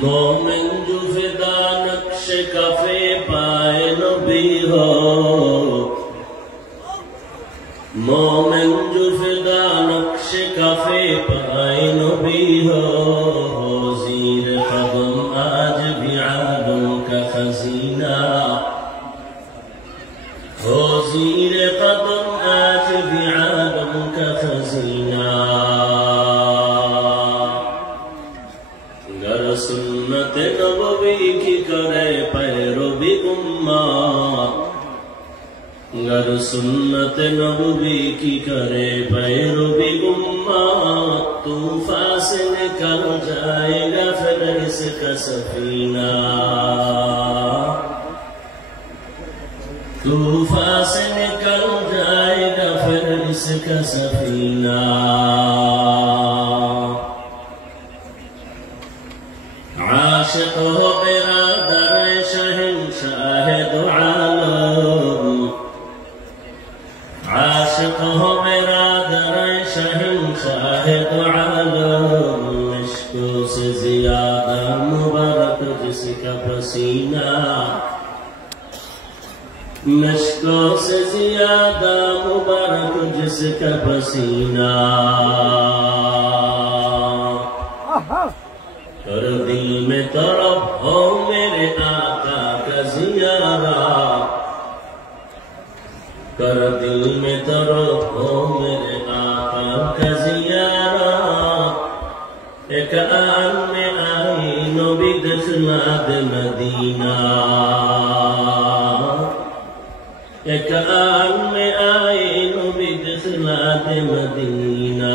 مومن جو فدا نقش کفے پائے نبی ہو، مومن جو فدا نقش کفے پائے نبی ہو، زیر قدم آج بھی عالم کا خزینہ، ہو زیر قدم آج بھی عالم کا خزینہ۔ گر سنت نبوی کی کرے پیروی امت، گر سنت نبوی کی کرے پیروی امت، طوفان سے نکل جائے گا پھر اس کا سفینہ، طوفان سے نکل جائے گا پھر اس کا سفینہ۔ عاشق ہو برادر شہنشاہ دو عالم، عاشق ہو برادر شہنشاہ دو عالم، مشکوں سے زیادہ مبارک جس کا پسینہ، مشکوں سے زیادہ مبارک جس کا پسینہ۔ کر دل میں طرف ہو میرے آقا کا زیارہ، کر دل میں طرف ہو میرے آقا کا زیارہ، ایک آن میں آئی نبی دخلاد مدینہ، ایک آن میں آئی نبی دخلاد مدینہ۔